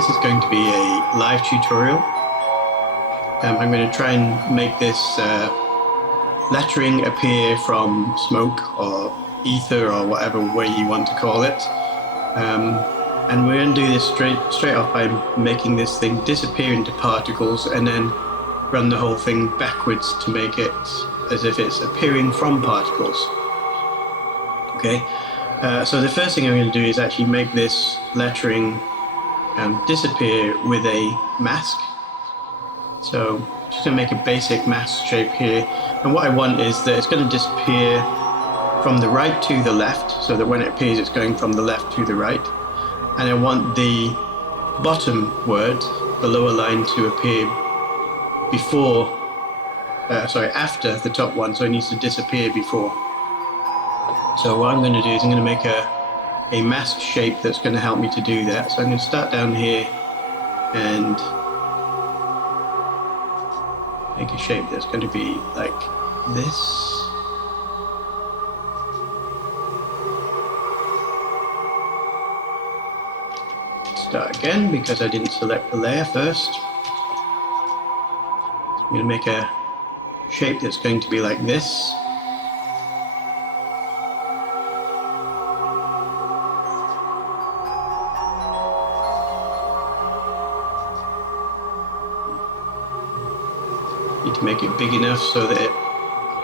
this is going to be a live tutorial. I'm going to try and make this lettering appear from smoke or ether or whatever way you want to call it. And we're going to do this straight off by making this thing disappear into particles and then run the whole thing backwards to make it as if it's appearing from particles. Okay, so the first thing I'm going to do is actually make this lettering disappear with a mask. So just going to make a basic mask shape here, and what I want is that it's going to disappear from the right to the left, so that when it appears it's going from the left to the right. And I want the bottom word, the lower line, to appear before, after the top one, so it needs to disappear before. So what I'm going to do is I'm going to make a mask shape that's going to help me to do that. So I'm going to start down here and make a shape that's going to be like this. Start again because I didn't select the layer first. I'm going to make a shape that's going to be like this. Need to make it big enough so that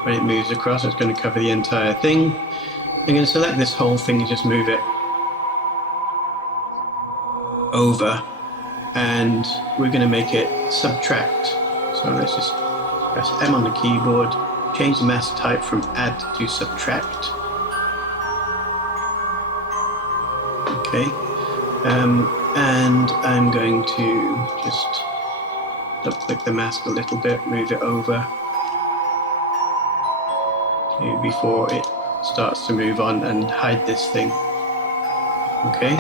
when it moves across, it's going to cover the entire thing. I'm going to select this whole thing and just move it over, and we're going to make it subtract. So let's just press M on the keyboard, change the mask type from add to subtract. Okay, and I'm going to just double click the mask a little bit, move it over to before it starts to move on, and hide this thing. Okay.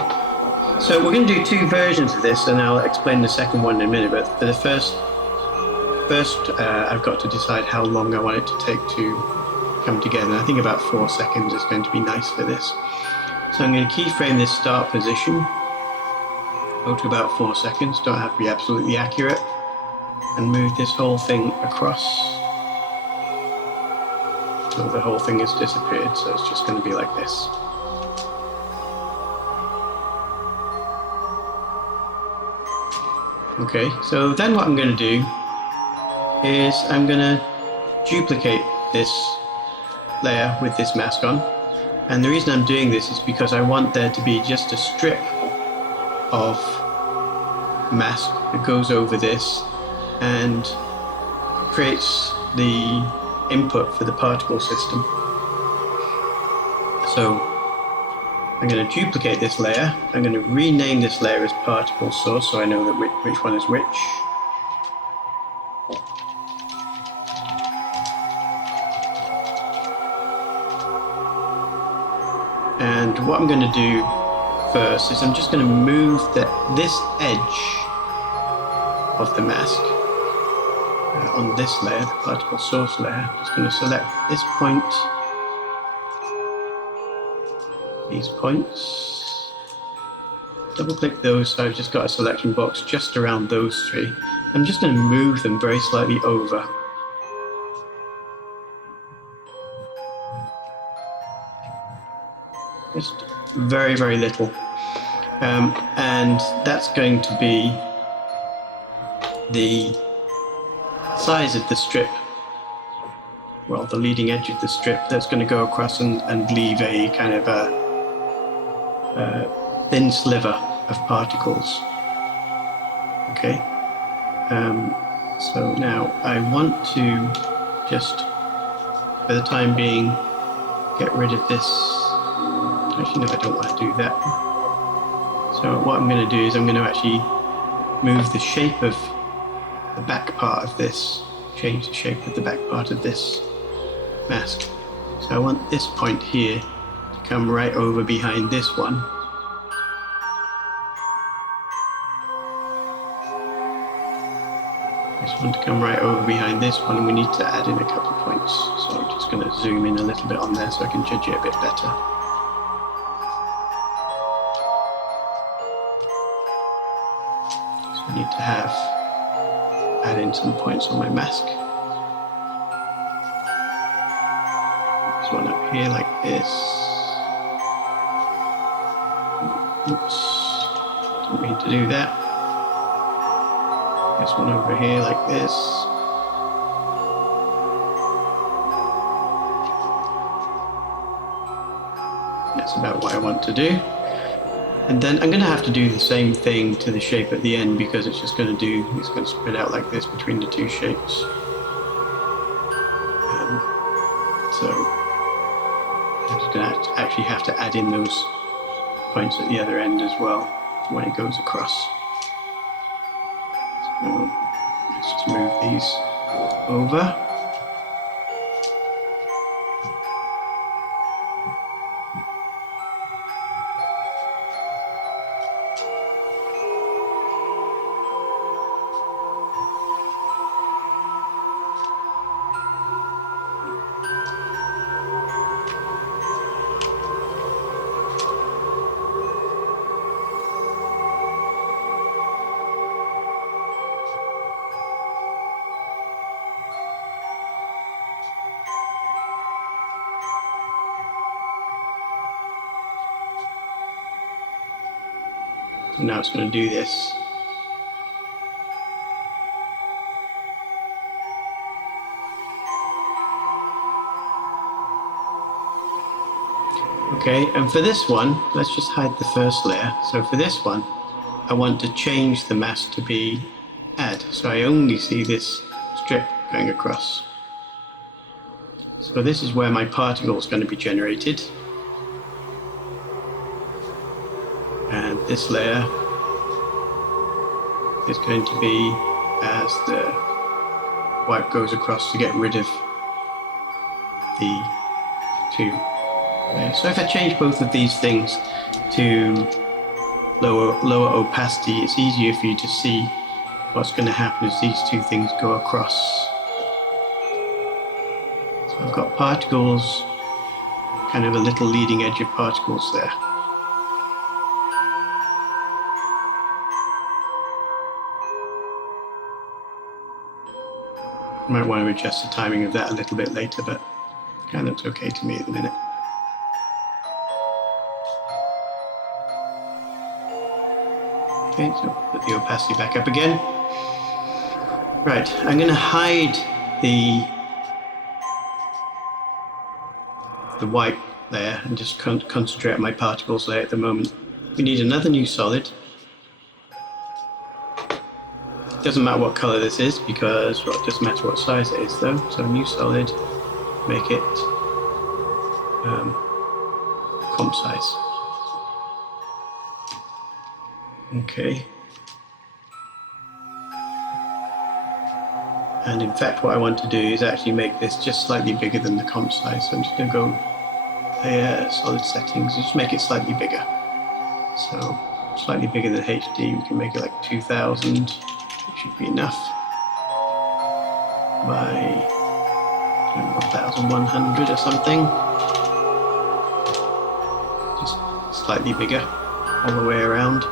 So we're going to do two versions of this, and I'll explain the second one in a minute, but for the first I've got to decide how long I want it to take to come together. I think about 4 seconds is going to be nice for this. So I'm going to keyframe this start position, go to about 4 seconds, don't have to be absolutely accurate, and move this whole thing across until the whole thing has disappeared. So it's just going to be like this. Okay, so then what I'm going to do is I'm going to duplicate this layer with this mask on. And the reason I'm doing this is because I want there to be just a strip of mask that goes over this and creates the input for the particle system. So I'm going to duplicate this layer. I'm going to rename this layer as particle source so I know that which one is which. And what I'm going to do first is I'm just going to move this edge of the mask on this layer, the particle source layer. I'm just going to select this point, these points, double click those, so I've just got a selection box just around those three. I'm just going to move them very slightly over. Just very, very little. And that's going to be the size of the strip, well, the leading edge of the strip that's going to go across and leave a kind of a thin sliver of particles. Okay, so now I want to just, for the time being, get rid of this. Actually, no, I don't want to do that. So what I'm going to do is I'm going to actually move the shape of the back part of this, change the shape of the back part of this mask. So I want this point here to come right over behind this one. This one to come right over behind this one, and we need to add in a couple of points. So I'm just going to zoom in a little bit on there so I can judge it a bit better. need to add in some points on my mask. There's one up here like this. Oops, didn't mean to do that. There's one over here like this. That's about what I want to do. And then I'm going to have to do the same thing to the shape at the end, because it's going to spread out like this between the two shapes. So I'm just going to actually have to add in those points at the other end as well when it goes across. So let's just move these over. And now it's going to do this. Okay, and for this one, let's just hide the first layer. So for this one, I want to change the mask to be add. So I only see this strip going across. So this is where my particle is going to be generated. And this layer is going to be as the wipe goes across to get rid of the two. Okay, so if I change both of these things to lower opacity, it's easier for you to see what's going to happen as these two things go across. So I've got particles, kind of a little leading edge of particles there. I might want to adjust the timing of that a little bit later, but it kind of looks okay to me at the minute. Okay, so put the opacity back up again. Right, I'm going to hide the white layer and just concentrate on my particles layer at the moment. We need another new solid. Doesn't matter what color this is, because well, it doesn't matter what size it is though. So a new solid, make it comp size. Okay. And in fact what I want to do is actually make this just slightly bigger than the comp size. So I'm just going to go layer, solid settings, just make it slightly bigger. So slightly bigger than HD, we can make it like 2000. Should be enough by 1100 or something. Just slightly bigger all the way around.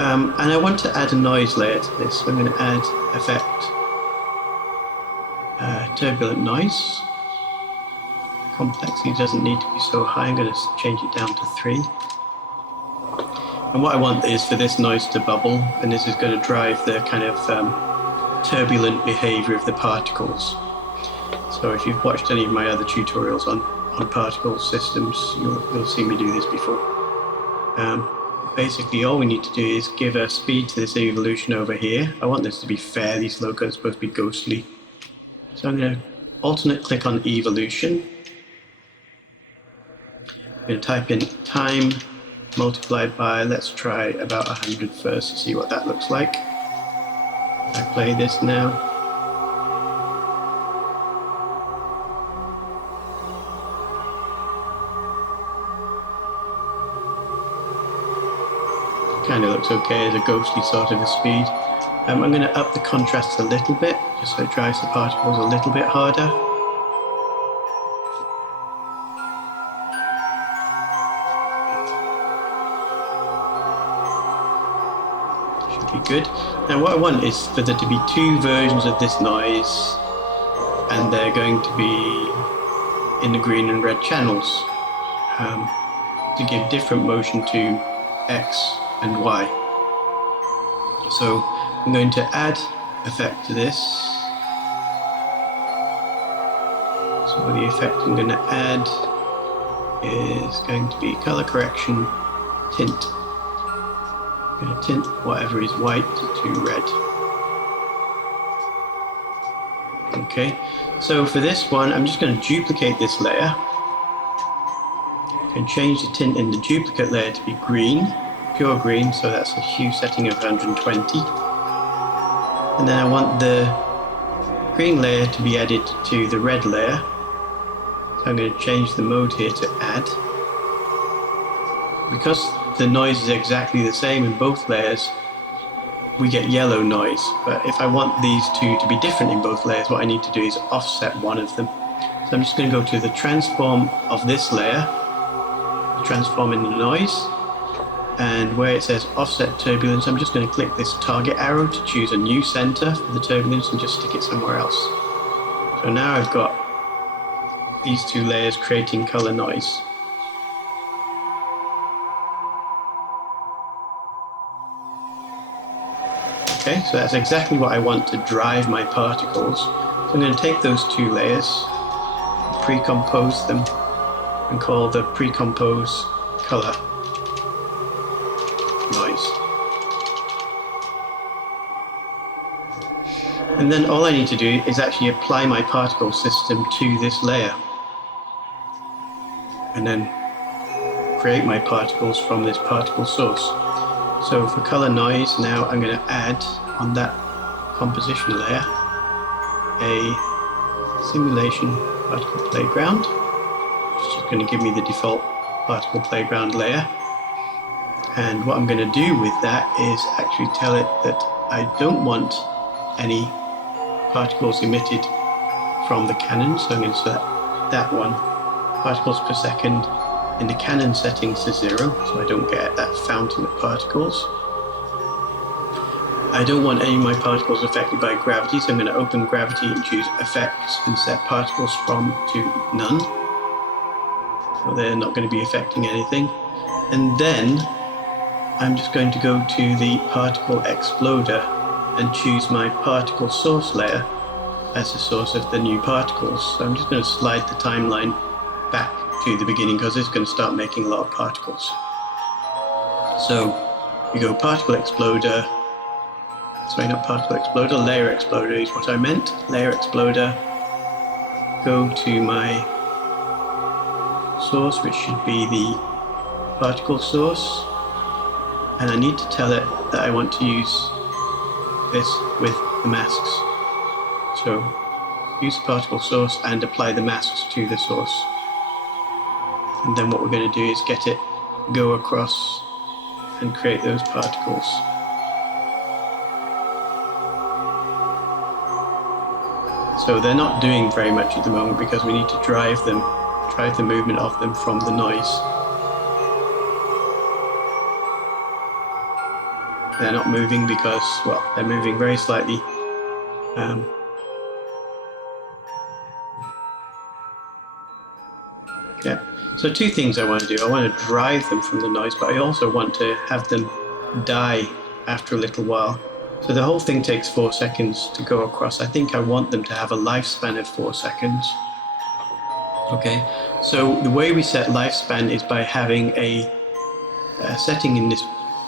And I want to add a noise layer to this. So I'm going to add effect turbulent noise. Complexity doesn't need to be so high. I'm going to change it down to 3. And what I want is for this noise to bubble, and this is going to drive the kind of turbulent behavior of the particles. So if you've watched any of my other tutorials on particle systems, you'll see me do this before. Basically all we need to do is give a speed to this evolution over here. I want this to be fairly slow because it's supposed to be ghostly. So I'm going to alternate click on evolution. I'm going to type in time multiplied by, let's try about 100 first to see what that looks like. I play this now. Kind of looks okay as a ghostly sort of a speed. I'm going to up the contrast a little bit, just so it drives the particles a little bit harder. good. Now what I want is for there to be two versions of this noise, and they're going to be in the green and red channels to give different motion to X and Y. So I'm going to add effect to this. So the effect I'm going to add is going to be color correction tint. I'm going to tint whatever is white to red. Okay, so for this one I'm just going to duplicate this layer and change the tint in the duplicate layer to be green, pure green, so that's a hue setting of 120. And then I want the green layer to be added to the red layer. So I'm going to change the mode here to add. Because the noise is exactly the same in both layers, we get yellow noise. But if I want these two to be different in both layers, what I need to do is offset one of them. So I'm just going to go to the transform of this layer, transform in the noise, and where it says offset turbulence, I'm just going to click this target arrow to choose a new center for the turbulence and just stick it somewhere else. So now I've got these two layers creating color noise. Okay, so that's exactly what I want to drive my particles. So I'm going to take those two layers, pre-compose them, and call the pre-compose color noise. And then all I need to do is actually apply my particle system to this layer, and then create my particles from this particle source. So for color noise, now I'm going to add on that composition layer a simulation particle playground, which is just going to give me the default particle playground layer. And what I'm going to do with that is actually tell it that I don't want any particles emitted from the cannon. So I'm going to set that one, particles per second, in the cannon settings to 0, so I don't get that fountain of particles. I don't want any of my particles affected by gravity, so I'm going to open gravity and choose effects and set particles from to none. So they're not going to be affecting anything. And then I'm just going to go to the particle exploder and choose my particle source layer as the source of the new particles. So I'm just going to slide the timeline back to the beginning because it's going to start making a lot of particles. So you go particle exploder, sorry, not particle exploder, layer exploder is what I meant. Layer exploder, go to my source, which should be the particle source, and I need to tell it that I want to use this with the masks. So use the particle source and apply the masks to the source. And then what we're going to do is get it go across and create those particles. So they're not doing very much at the moment because we need to drive the movement of them from the noise. They're not moving because, well, they're moving very slightly. Yeah. So two things I want to do. I want to drive them from the noise, but I also want to have them die after a little while. So the whole thing takes 4 seconds to go across. I think I want them to have a lifespan of 4 seconds. Okay, so the way we set lifespan is by having a setting in this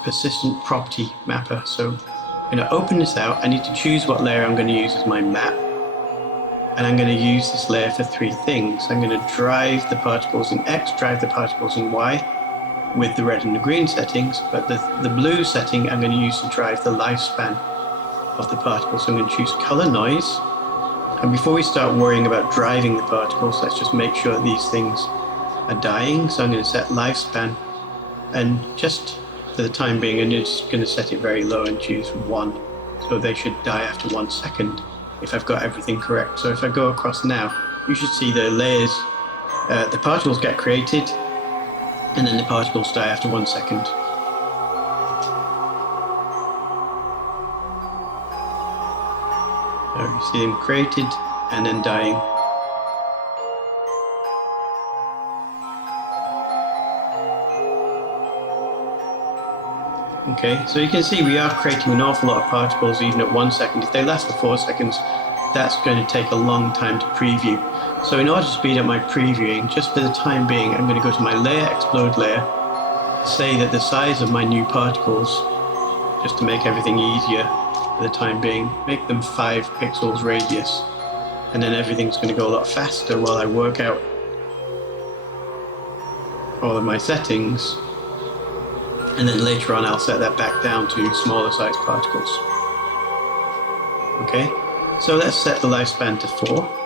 persistent property mapper. So I'm going to open this out. I need to choose what layer I'm going to use as my map. And I'm going to use this layer for 3 things. I'm going to drive the particles in X, drive the particles in Y with the red and the green settings, but the blue setting I'm going to use to drive the lifespan of the particles. So I'm going to choose color noise. And before we start worrying about driving the particles, let's just make sure that these things are dying. So I'm going to set lifespan, and just for the time being, I'm just going to set it very low and choose 1. So they should die after 1 second. If I've got everything correct. So if I go across now, you should see the layers, the particles get created, and then the particles die after 1 second. See them created and then dying. Okay, so you can see we are creating an awful lot of particles even at 1 second. If they last for 4 seconds, that's going to take a long time to preview. So in order to speed up my previewing, just for the time being, I'm going to go to my layer, explode layer, say that the size of my new particles, just to make everything easier for the time being, make them 5 pixels radius. And then everything's going to go a lot faster while I work out all of my settings. And then later on I'll set that back down to smaller size particles. Okay, so let's set the lifespan to 4.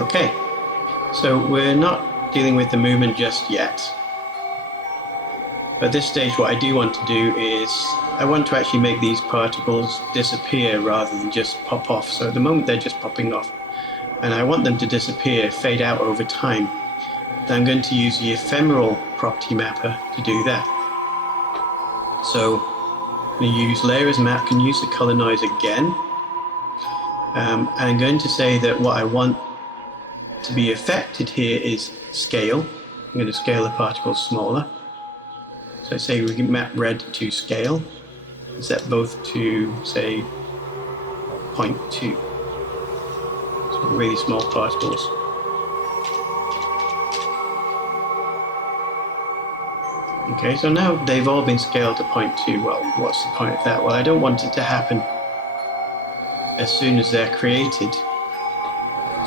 Okay, so we're not dealing with the movement just yet. But at this stage what I do want to do is, I want to actually make these particles disappear rather than just pop off. So at the moment they're just popping off. And I want them to disappear, fade out over time. And I'm going to use the ephemeral property mapper to do that. So I'm going to use layer as map, can use the color noise again. And I'm going to say that what I want to be affected here is scale. I'm going to scale the particles smaller. So I say we can map red to scale, and set both to, say, 0.2. So really small particles. Okay, so now they've all been scaled to 0.2. Well, what's the point of that? Well, I don't want it to happen as soon as they're created.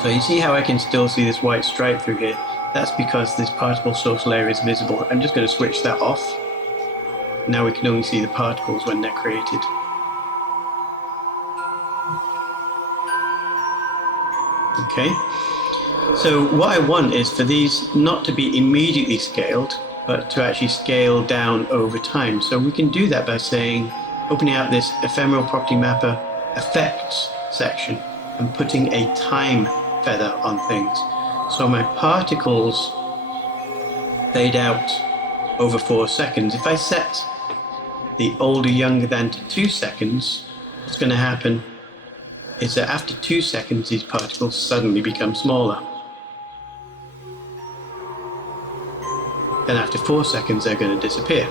So you see how I can still see this white stripe through here? That's because this particle source layer is visible. I'm just going to switch that off. Now we can only see the particles when they're created. Okay, so what I want is for these not to be immediately scaled, but to actually scale down over time. So we can do that by saying, opening out this ephemeral property mapper effects section and putting a time feather on things. So my particles fade out over 4 seconds. If I set the older younger than to 2 seconds, what's going to happen is that after 2 seconds these particles suddenly become smaller. Then after 4 seconds they're going to disappear.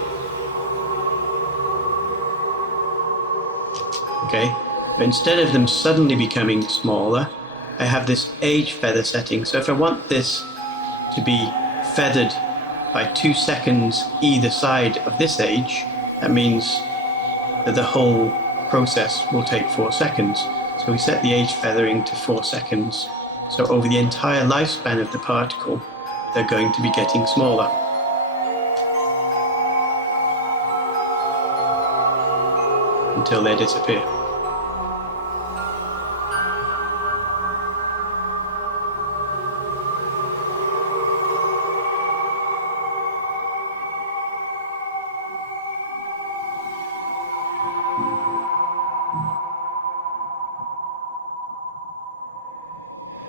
Okay, but instead of them suddenly becoming smaller, I have this age feather setting. So if I want this to be feathered by 2 seconds either side of this age, that means that the whole process will take 4 seconds. So we set the age feathering to 4 seconds. So over the entire lifespan of the particle, they're going to be getting smaller. Until they disappear.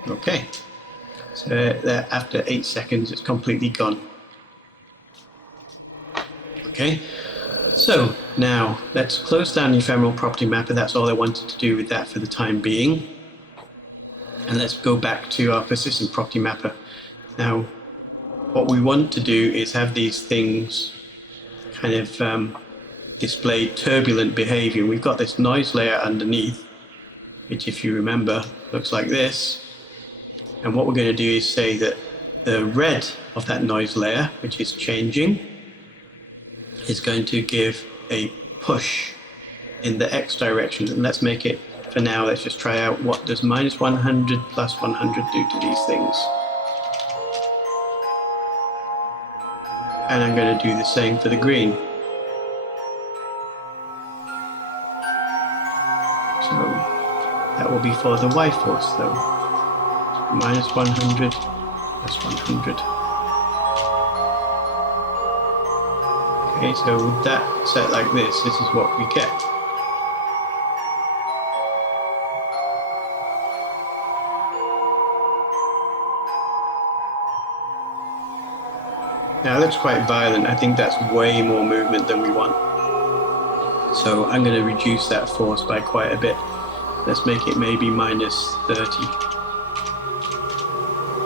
Okay, so after 8 seconds it's completely gone. Okay, so now let's close down the ephemeral property mapper. That's all I wanted to do with that for the time being. And let's go back to our persistent property mapper. Now, what we want to do is have these things kind of display turbulent behavior. We've got this noise layer underneath, which, if you remember, looks like this. And what we're going to do is say that the red of that noise layer, which is changing, is going to give a push in the X direction. And let's make it, for now, let's just try out what does minus 100 plus 100 do to these things. And I'm going to do the same for the green. that will be for the y force though. Minus 100 plus 100. Okay, so with that set like this is what we get. Now that's quite violent. I think that's way more movement than we want. So I'm going to reduce that force by quite a bit. Let's make it maybe minus 30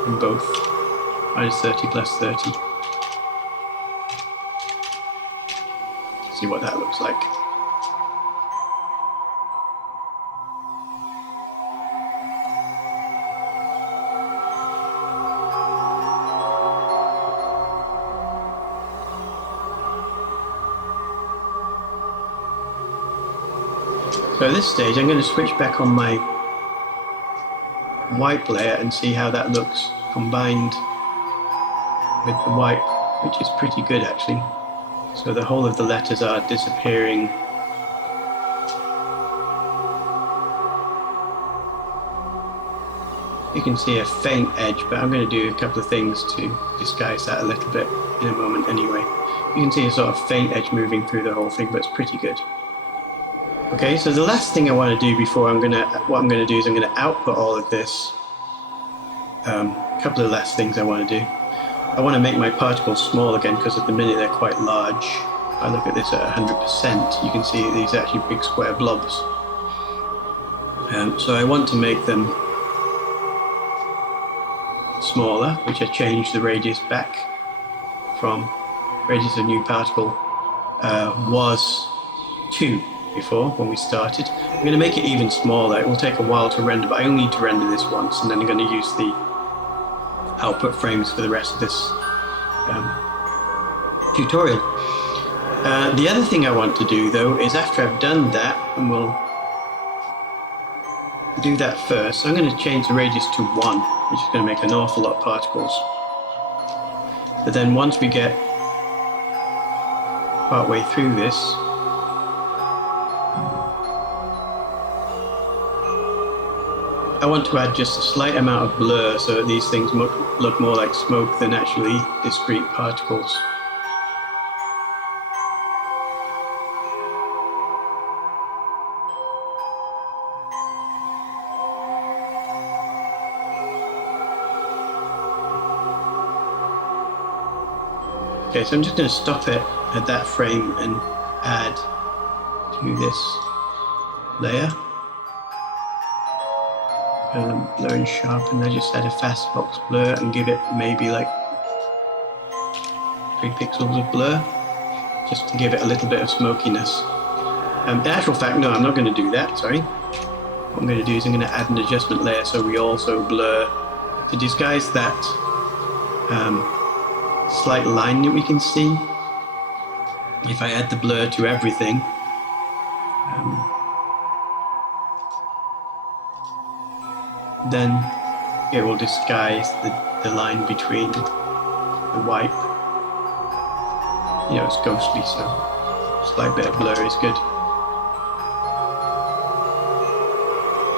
in both. Minus 30 plus 30. See what that looks like. So at this stage I'm going to switch back on my wipe layer and see how that looks combined with the wipe, which is pretty good actually. So the whole of the letters are disappearing. You can see a faint edge, but I'm going to do a couple of things to disguise that a little bit in a moment anyway. You can see a sort of faint edge moving through the whole thing, but it's pretty good. Okay, so the last thing I want to do before what I'm going to do is I'm going to output all of this. A couple of last things I want to do. I want to make my particles small again because at the minute they're quite large. If I look at this at 100%, you can see these are actually big square blobs. So I want to make them smaller, which I changed the radius back from radius of new particle was 2 before when we started. I'm going to make it even smaller. It will take a while to render, but I only need to render this once, and then I'm going to use the output frames for the rest of this tutorial. The other thing I want to do though is after I've done that, and we'll do that first, so I'm going to change the radius to 1, which is going to make an awful lot of particles. But then once we get part way through this, I want to add just a slight amount of blur so that these things look more like smoke than actually discrete particles. Okay, so I'm just going to stop it at that frame and add to this layer. Blur and sharpen. I just add a fast box blur and give it maybe like 3 pixels of blur, just to give it a little bit of smokiness. In actual fact, no, I'm not going to do that, sorry. What I'm going to do is I'm going to add an adjustment layer so we also blur, to disguise that slight line that we can see. If I add the blur to everything, then it will disguise the line between the wipe. You know, it's ghostly, so a slight bit of blur is good.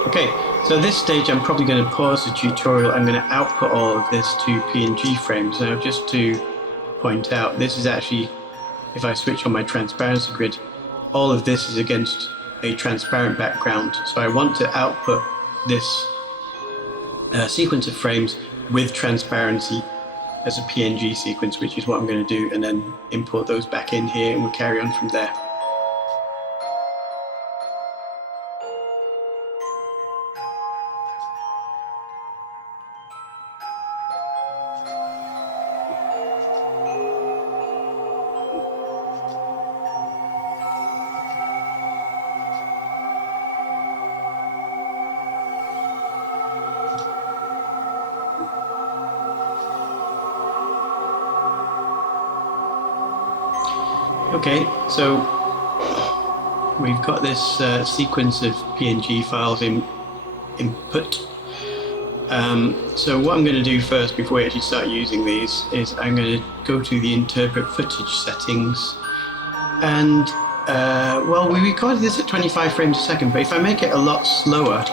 Okay, so at this stage I'm probably going to pause the tutorial. I'm going to output all of this to PNG frames. Now just to point out, this is actually, if I switch on my transparency grid, all of this is against a transparent background. So I want to output this sequence of frames with transparency as a PNG sequence, which is what I'm going to do, and then import those back in here and we'll carry on from there. Okay, so we've got this sequence of PNG files in input. So what I'm going to do first, before we actually start using these, is I'm going to go to the interpret footage settings, and Well, we recorded this at 25 frames a second, but if I make it a lot slower,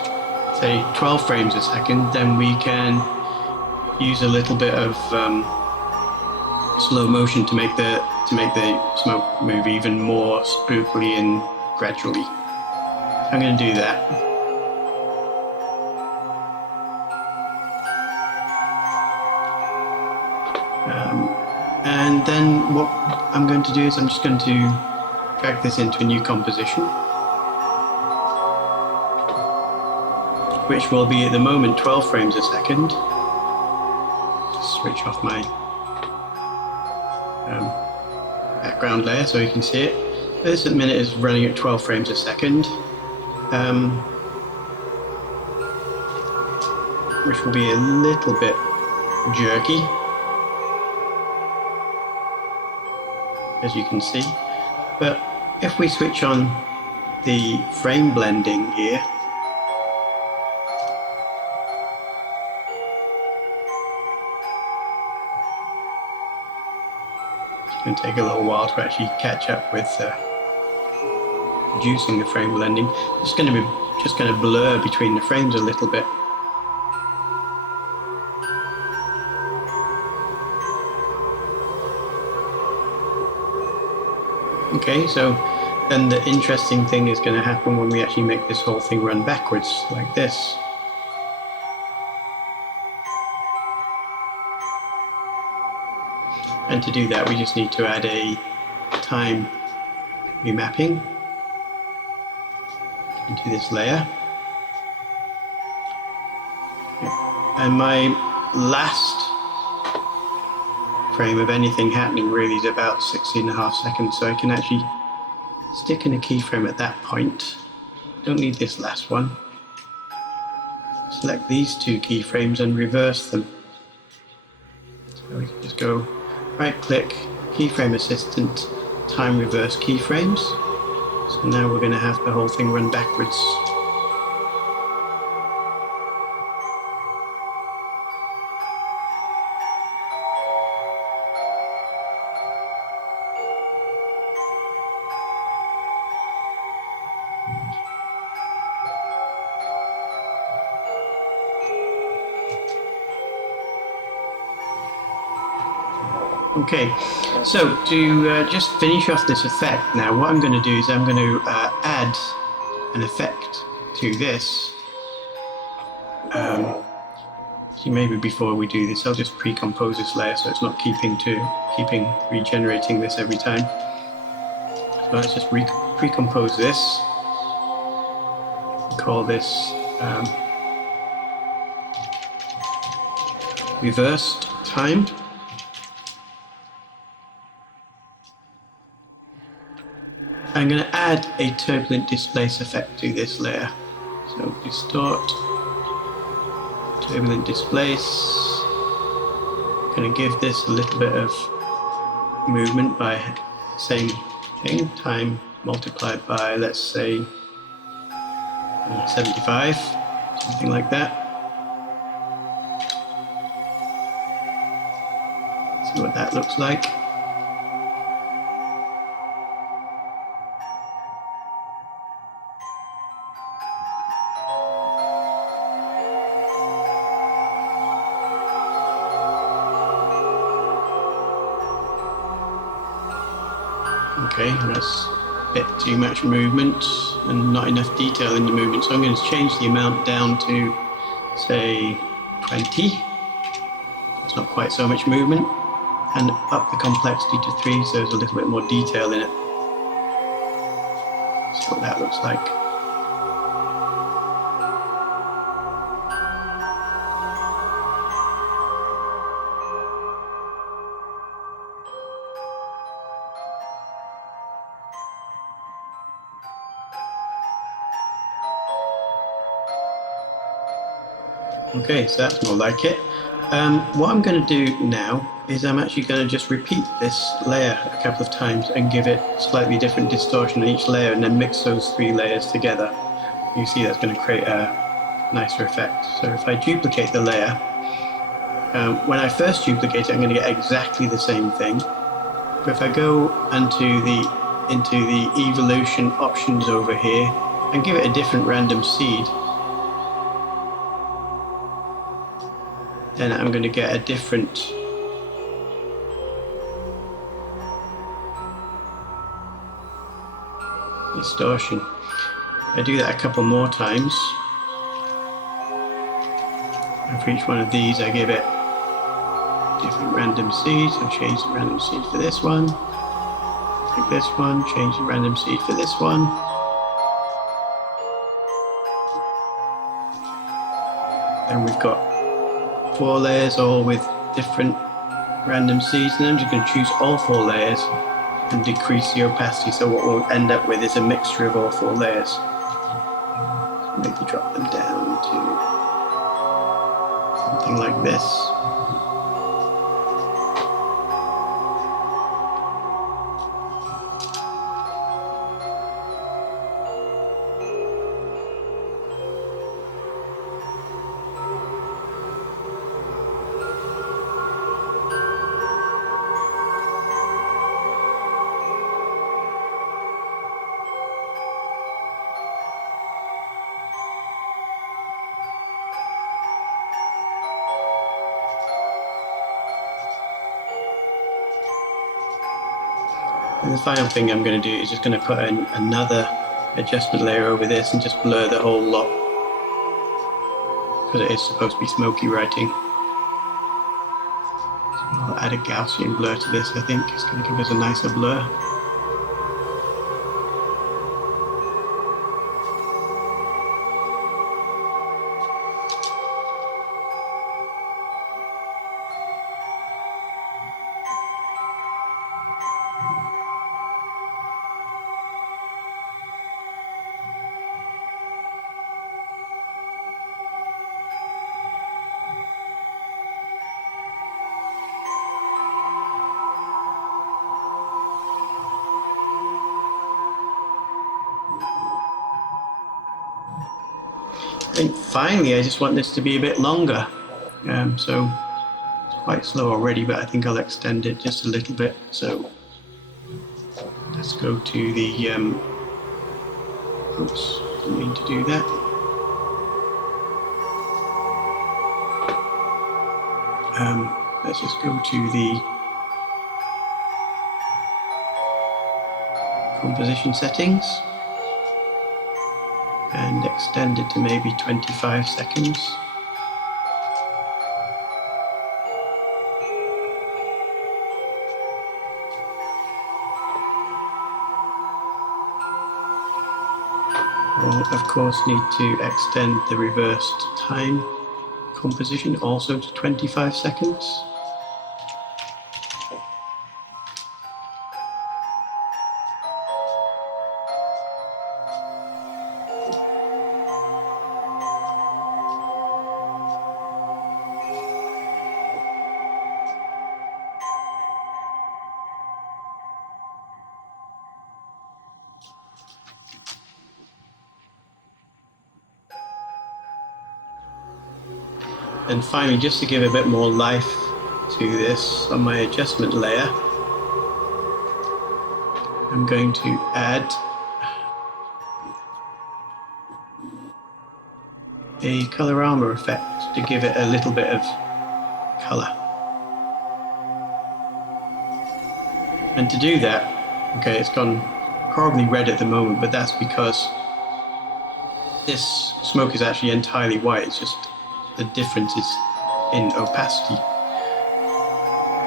say 12 frames a second, then we can use a little bit of slow motion to make the smoke move even more spookily and gradually. I'm going to do that. And then what I'm going to do is I'm just going to drag this into a new composition, which will be at the moment 12 frames a second. Just switch off my background layer so you can see it. This at the minute is running at 12 frames a second, which will be a little bit jerky, as you can see. But if we switch on the frame blending here, it's going to take a little while to actually catch up with reducing the frame blending. It's going to be just going to blur between the frames a little bit. Okay, so then the interesting thing is going to happen when we actually make this whole thing run backwards, like this. And to do that, we just need to add a time remapping into this layer. And my last frame of anything happening really is about 16.5 seconds, so I can actually stick in a keyframe at that point. Don't need this last one. Select these two keyframes and reverse them. So we can just go right click, keyframe assistant, time reverse keyframes. So now we're going to have the whole thing run backwards. Okay, so to just finish off this effect now, what I'm going to do is I'm going to add an effect to this. So maybe before we do this, I'll just pre-compose this layer so it's not keeping regenerating this every time. So let's just pre-compose this. Call this reversed time. I'm going to add a turbulent displace effect to this layer. So distort, turbulent displace. I'm going to give this a little bit of movement by same thing, time multiplied by, let's say, 75, something like that. See what that looks like. Okay, that's a bit too much movement and not enough detail in the movement, so I'm going to change the amount down to, say, 20. It's not quite so much movement, and up the complexity to 3 so there's a little bit more detail in it. See what that looks like. Okay, so that's more like it. What I'm going to do now is I'm actually going to just repeat this layer a couple of times and give it slightly different distortion on each layer and then mix those 3 layers together. You see that's going to create a nicer effect. So if I duplicate the layer, when I first duplicate it I'm going to get exactly the same thing. But if I go onto the into the evolution options over here and give it a different random seed, then I'm going to get a different distortion. I do that a couple more times, and for each one of these I give it different random seeds. I'll change the random seed for this one, take this one, change the random seed for this one. Then we've got 4 layers all with different random seeds, and I'm just going to choose all 4 layers and decrease the opacity, so what we'll end up with is a mixture of all 4 layers. Maybe drop them down to something like this. And the final thing I'm going to do is just going to put in another adjustment layer over this and just blur the whole lot, because it is supposed to be smoky writing. I'll add a Gaussian blur to this. I think it's going to give us a nicer blur. I think finally I just want this to be a bit longer, so it's quite slow already, but I think I'll extend it just a little bit. So let's go to the oops, didn't mean to do that. Let's just go to the composition settings and extend it to maybe 25 seconds. We'll of course need to extend the reversed time composition also to 25 seconds. And finally, just to give a bit more life to this, on my adjustment layer, I'm going to add a colorama effect to give it a little bit of color. And to do that, okay, it's gone horribly red at the moment, but that's because this smoke is actually entirely white. It's just the difference is in opacity.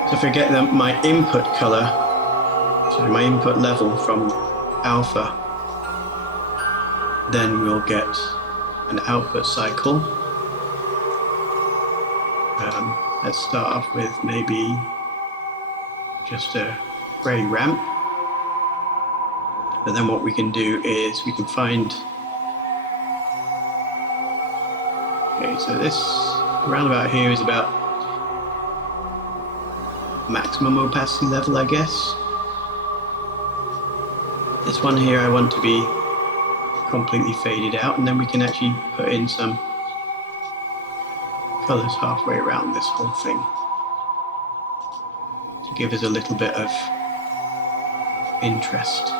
So if I get my input color, sorry, my input level from alpha, then we'll get an output cycle. Let's start off with maybe just a gray ramp. But then what we can do is we can find, okay, so this around about here is about maximum opacity level, I guess. This one here I want to be completely faded out, and then we can actually put in some colors halfway around this whole thing to give us a little bit of interest.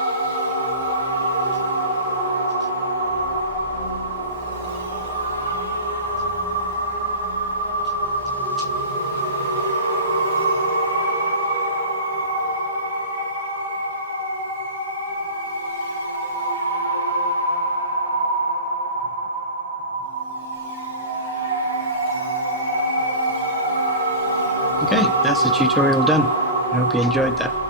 Okay, that's the tutorial done. I hope you enjoyed that.